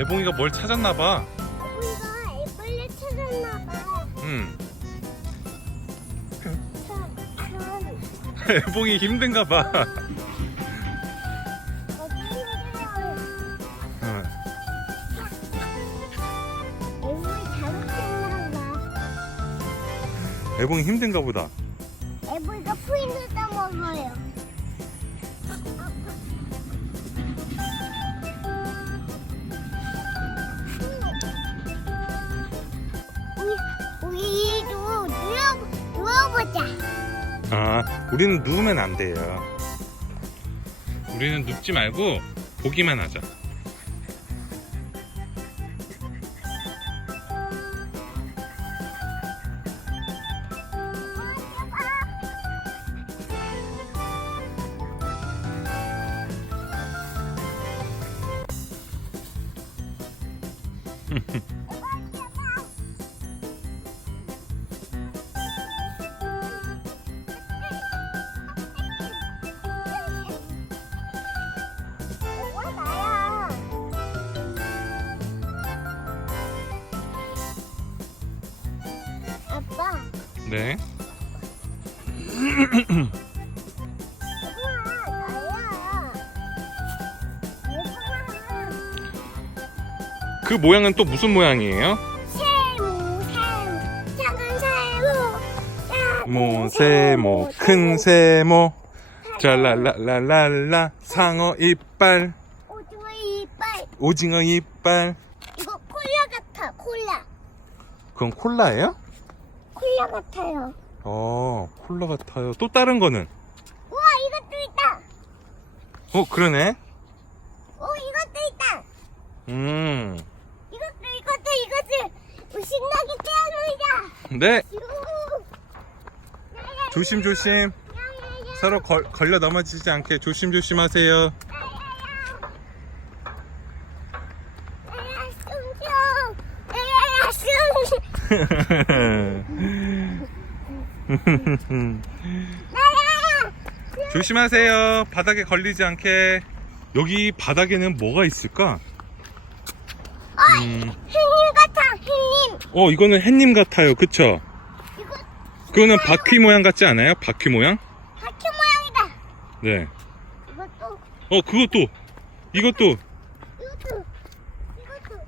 애봉이가 뭘 찾았나봐. 우리가 애벌레 찾았나봐. 응. 천, 천. 애봉이 힘든가봐. 응. 애벌레 잘못했나봐. 애봉이 힘든가 보다. 애벌레가 푸인을 따먹어요. 아, 우리는 누우면 안 돼요. 우리는 눕지 말고 보기만 하자. 네. 그 모양은 또 무슨 모양이에요? 세모, 세모, 작은 세모, 작은 모, 세모, 큰 세모. 잘랄랄랄랄라. 상어 이빨. 오징어 이빨. 오징어 이빨. 이거 콜라 같아, 콜라. 그건 콜라예요? 콜라 같아요. 어, 콜라 같아요. 또 다른 거는? 우와, 이것도 있다. 어, 그러네. 오, 이것도 있다. 음. 이것도, 이것도, 이것도. 신나게 뛰어놀자. 네. 조심조심. 야야야, 서로 걸, 걸려 넘어지지 않게 조심조심 하세요. 야야야. 야야, 슝슝. 야야야, 슝. 야야야. 조심하세요. 바닥에 걸리지 않게. 여기 바닥에는 뭐가 있을까? 어이, 음. 햇님 같아, 햇님. 어, 이거는 햇님 같아요. 그쵸? 이거 그거는 바퀴 모양 같지 않아요? 바퀴 모양? 바퀴 모양이다. 네. 이것도, 어, 그것도. 이것도. 이것도, 이것도.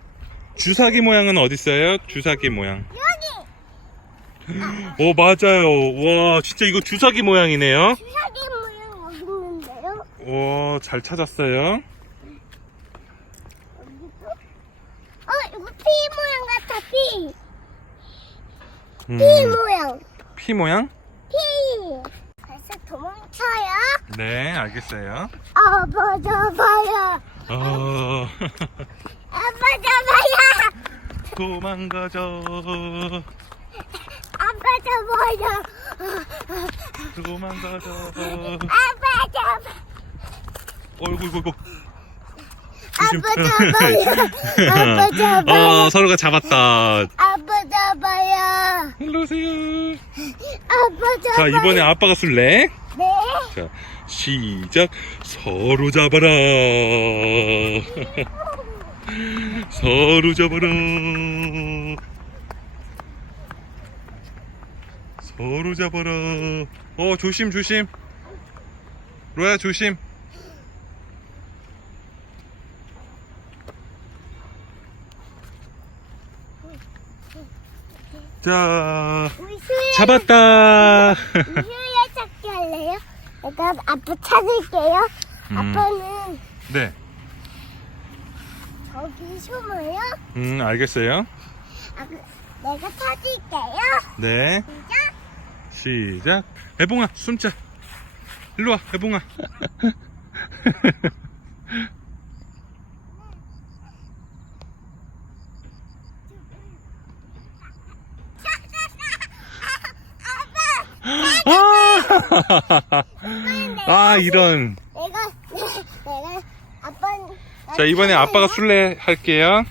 주사기 모양은 어디 있어요? 주사기 모양. 어, 맞아요. 와, 진짜 이거 주사기 모양이네요. 주사기 모양 여기 있는데요. 와, 잘 찾았어요. 어, 이거 피 모양 같아, 피. 음, 피 모양. 피 모양? 피. 그래서 도망쳐요. 네, 알겠어요. 아빠 잡아요. 어, 아빠 잡아요. 도망가자. 아빠 잡아요. 도망가자. 아빠 잡아. 어이구, 이구, 이구. 아빠 잡아요. 아빠 잡아요. 어, 서로가 잡았다. 아빠 잡아요. 일로 오세요. 아빠 자, 잡아요. 이번에 아빠가 술래. 네. 자, 시작. 서로 잡아라. 서로 잡아라. 서로 잡아라. 어, 조심, 조심. 로야, 조심. 자. 잡았다. 수야 찾기 할래요? 내가 아빠 찾을게요. 음. 아빠는 네. 저기 숨어요. 음, 알겠어요. 아, 그, 내가 찾을게요. 네. 시작. 시작. 애봉아, 숨자. 일로 와, 애봉아. 아빠. 아, 아 이런. 내가 내가 아빠. 자, 이번에 아빠가 술래 할게요.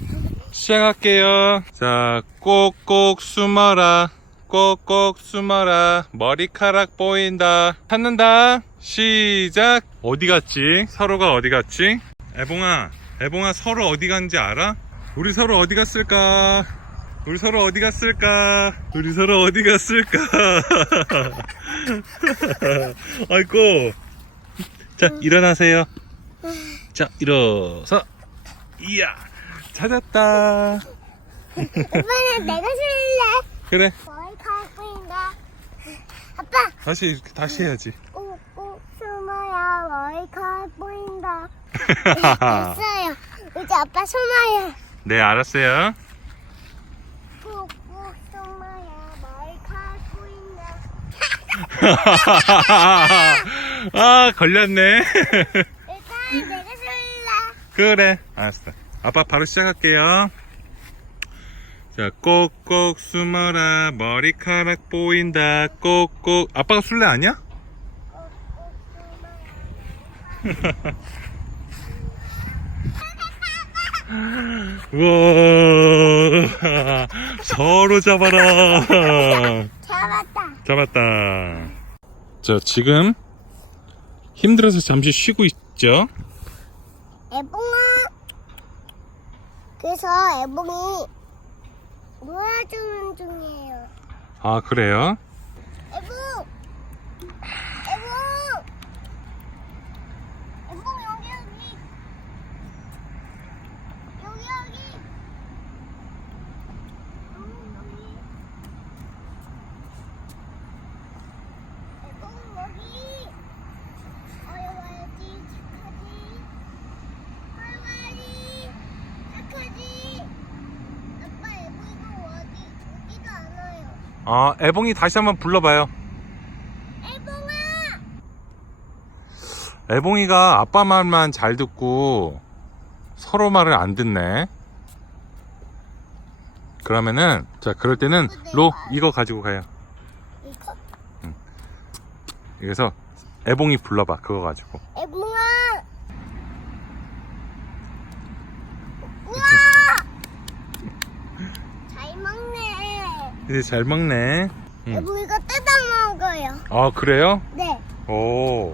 시작할게요. 자, 꼭꼭 숨어라. 꼭꼭 숨어라. 머리카락 보인다. 찾는다. 시작. 어디 갔지? 서로가 어디 갔지? 애봉아, 애봉아 서로 어디 간지 알아? 우리 서로 어디 갔을까? 우리 서로 어디 갔을까? 우리 서로 어디 갔을까? 아이고. 자, 일어나세요. 자, 일어서. 이야, 찾았다. 오빠는 내가 쓸래. 그래, 칼보인다. 아빠, 다시, 다시 해야지. 꼭꼭 숨어야 머리카락 보인다. 됐어요. 이제 아빠 숨어요. 네, 알았어요. 꼭꼭 숨어야 머리카락 보인다. 아, 걸렸네. 일단 내가 쓸래. 그래, 알았어. 아빠 바로 시작할게요. 자, 꼭꼭 숨어라. 머리카락 보인다. 꼭꼭. 아빠가 술래 아니야? 우와. 서로 잡아라. 잡았다. 잡았다. 자, 지금 힘들어서 잠시 쉬고 있죠? 애봉아. 그래서 애봉이 놀아주는 중이에요. 아, 그래요? 애봉! 애봉! 애봉 여기 여기 여기 여기 애봉 여기 애봉 여기 어여 와야지 착하지 어여 와야지 착하지 아빠 애봉이가 어디 오지도 않 아, 애봉이 다시 한번 불러봐요. 애봉아 애봉이가 아빠 말만 잘 듣고 서로 말을 안 듣네. 그러면은, 자, 그럴 때는 로, 이거 가지고 가요. 이거 그래서 애봉이 불러봐, 그거 가지고. 애봉아 우와 잘 먹네 이제 잘 먹네. 응. 애봉이가 뜯어 먹어요 아, 그래요? 네 오.